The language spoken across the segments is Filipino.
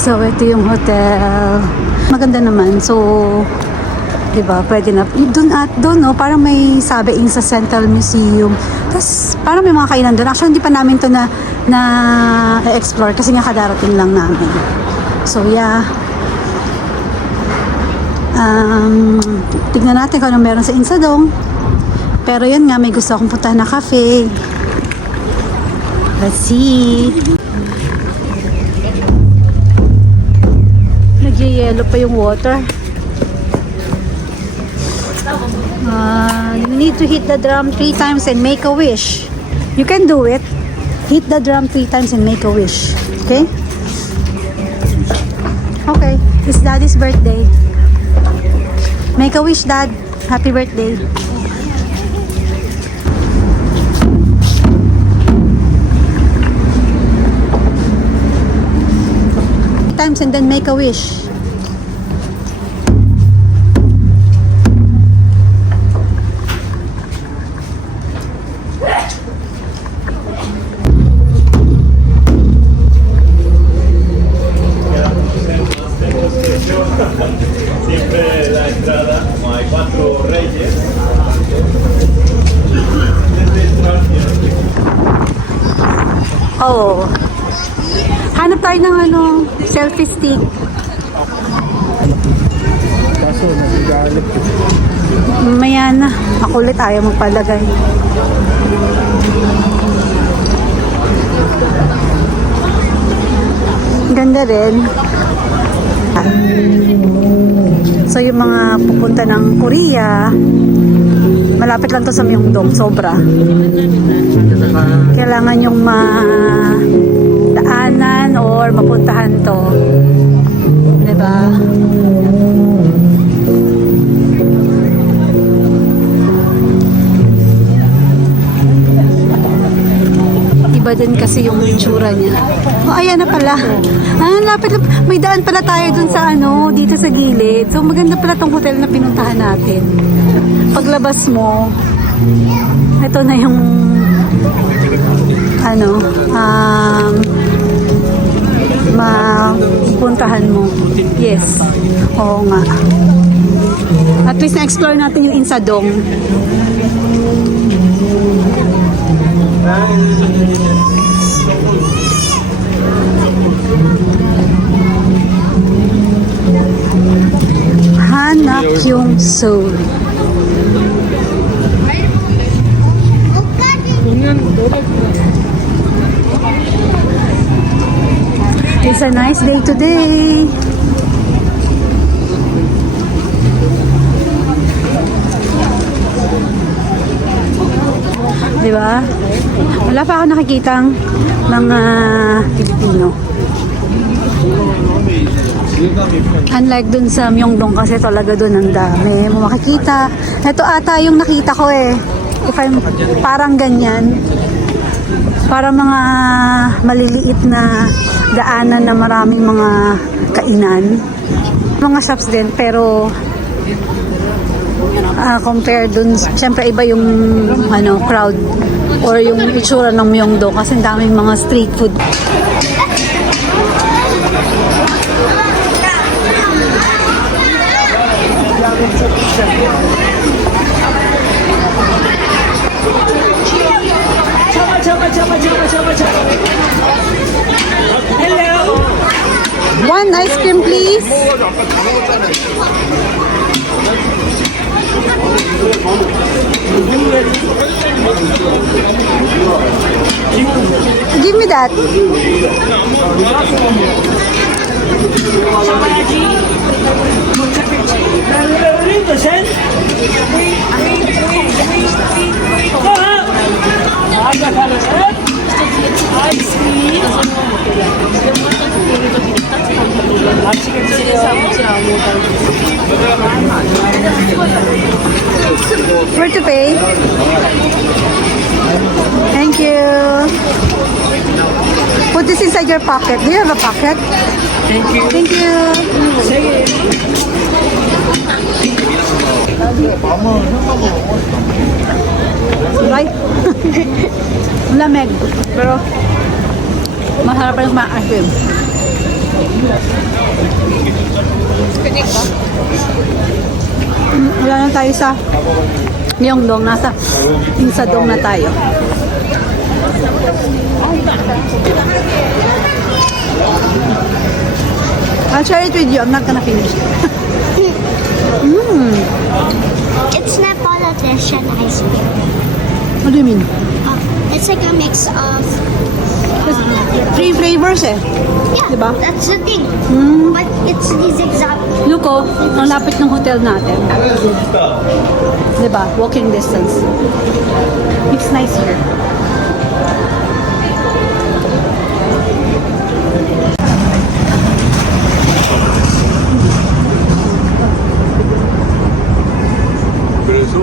So, ito yung hotel. Maganda naman. So, diba, pwede na. Doon, no, parang may sabiing sa Central Museum. Tapos, parang may mga kainan doon. Actually, hindi pa namin to na explore kasi nga kadarating lang namin. So, yeah. Tignan natin kung ano meron sa Insadong. Pero yun nga, may gusto akong puntahan na cafe. Let's see. Nag-yellow pa yung water. You need to hit the drum 3 times and make a wish. You can do it. Hit the drum 3 times and make a wish. Okay? Okay. It's Daddy's birthday. Make a wish, Dad. Happy birthday. Times and then make a wish. Siempre la entrada, como hay 4 reyes. Oh. Hanap tayo ng selfie stick. Kaso, nasigalit. Maya na. Makulit ayaw magpalagay. Ganda rin. So yung mga pupunta ng Korea, malapit lang to sa Myeongdong, sobra. Kailangan yung daanan or mapuntahan to. Diba? Iba din kasi yung itsura niya. Oh, ayan na pala. Lapit lang. May daan pala tayo dun sa dito sa gilid. So maganda pala tong hotel na pinuntahan natin. Paglabas mo, ito na yung mapuntahan mo. Yes. Oo nga. At least na-explore natin yung Insadong. Hanap yung soul. It's a nice day today. Diba? Wala pa ako nakikitang mga Pilipino. Unlike dun sa Myeongdong kasi talaga dun ang dami mo makikita. Ito ata yung nakita ko if I'm parang ganyan. Para mga maliliit na daanan na maraming mga kainan. Mga shops din pero compare dun, syempre iba yung crowd or yung itsura ng Myeongdong kasi ang daming mga street food. One ice cream, please. Give me that. Where to pay? Thank you. Put this inside your pocket. Do you have a pocket? Thank you. Thank you. Right? Lamig. Pero masarap pa yung ice cream. Wala na tayo sa Myeongdong. Nasa Insadong na tayo. I'll share it with you. I'm not gonna finish it. It's Neapolitan ice cream. What do you mean? It's like a mix of. Three flavors eh. Yeah, Diba? that's the thing. But it's these exact. Look oh, ang lapit ng hotel natin. Diba? Walking distance. It's nice here. 그래서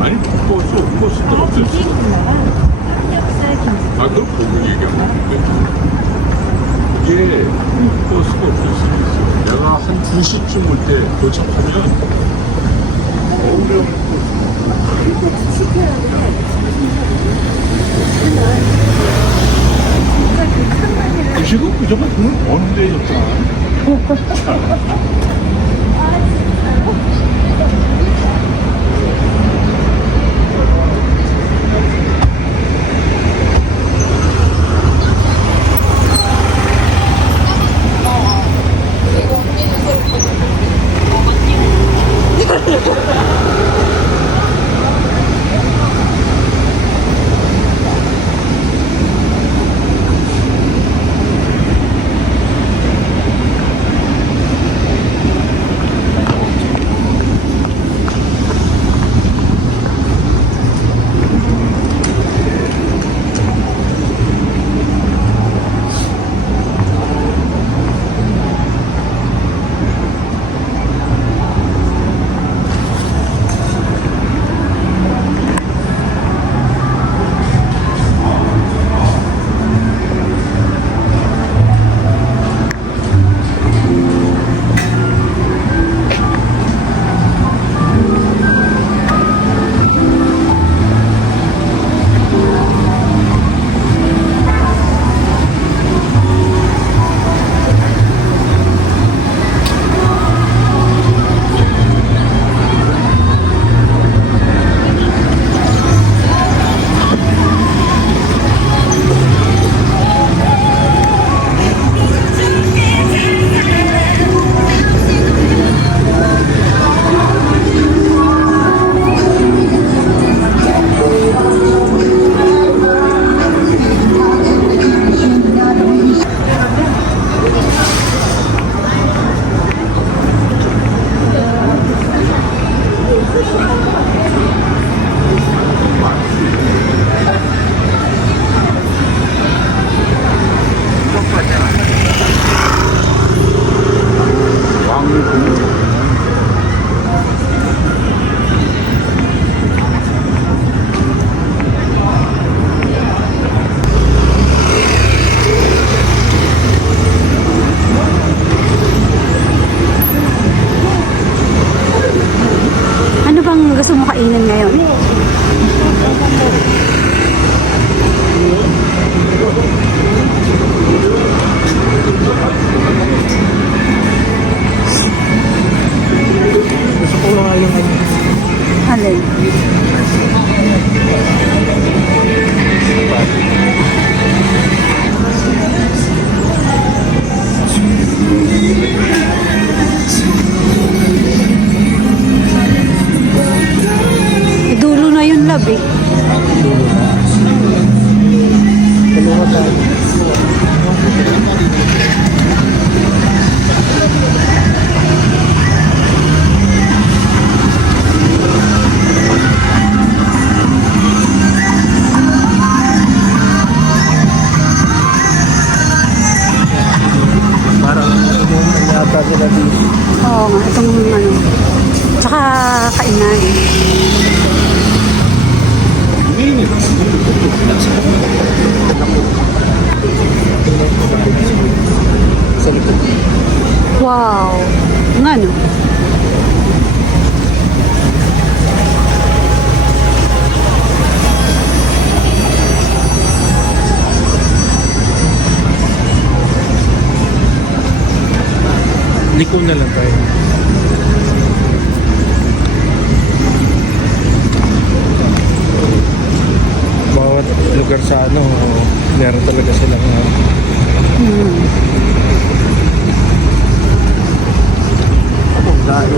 아니 버스 없었어. 아 그럼 보고 얘기하면 돼. 이게 버스가 없을 수 있어. 내가 한 2시쯤 올 때 도착하면 어우령 지금 무조건 돈을 버는데 있잖아. gusto mo kainin ngayon? Gusto ko lang yung Alin? Dulo na yun, love eh. dalawa tayo. Parang umuwi yata sila dito. Oo nga, itong ano. Tsaka kainan. Sa likod. Wow. Ang ano? Liko na lang tayo. Bawat lugar sa ano, meron talaga silang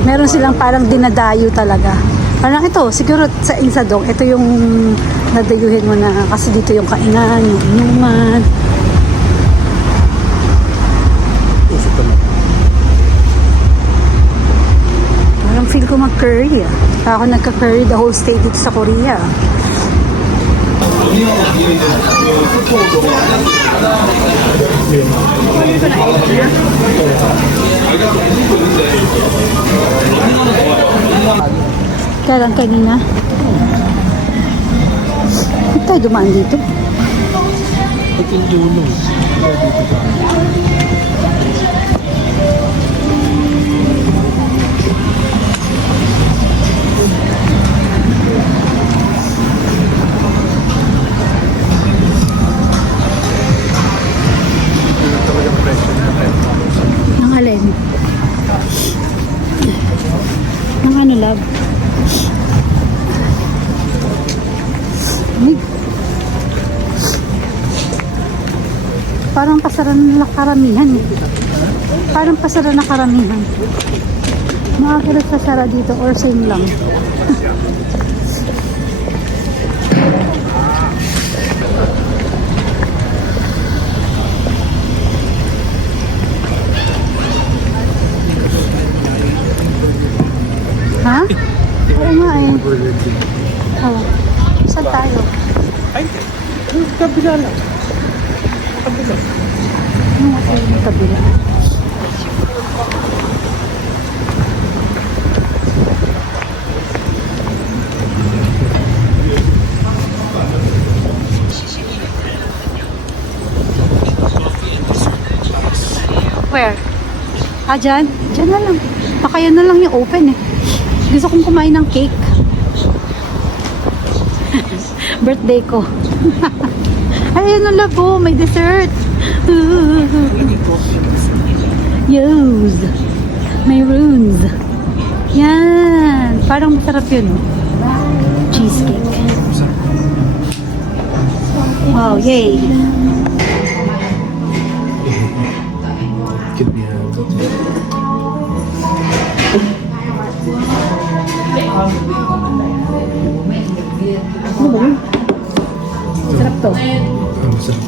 Meron silang parang dinadayo talaga. Parang ito, siguro sa Insadong, ito yung nadayuhin mo na kasi dito yung kainan, yung inuman. uso talaga. Parang feel ko mag-curry ah. Ako nagka-curry the whole stay dito sa Korea. Kailan kanina? Ba't tayo dumaan dito? Ito yung dulo. Ng alin? Ng ano, love? Ay. Parang pasara na karamihan eh. Parang pasara na karamihan. Makakalit sa sara dito or same lang. Ha? Oo nga eh. Oh. Saan tayo? Ay, kabila lang. Kabila. Ano nga tayo ng kabila? Where? Ah, dyan? Dyan na lang. Baka yan na lang yung open eh. Gusto kong kumain ng cake. Birthday ko. Ayun ang labo, may dessert. Yes. May runes. Yan. Parang masarap yun. Oh. Cheesecake. Wow, yay. Could be Ano ba yun? Sarap to. masarap.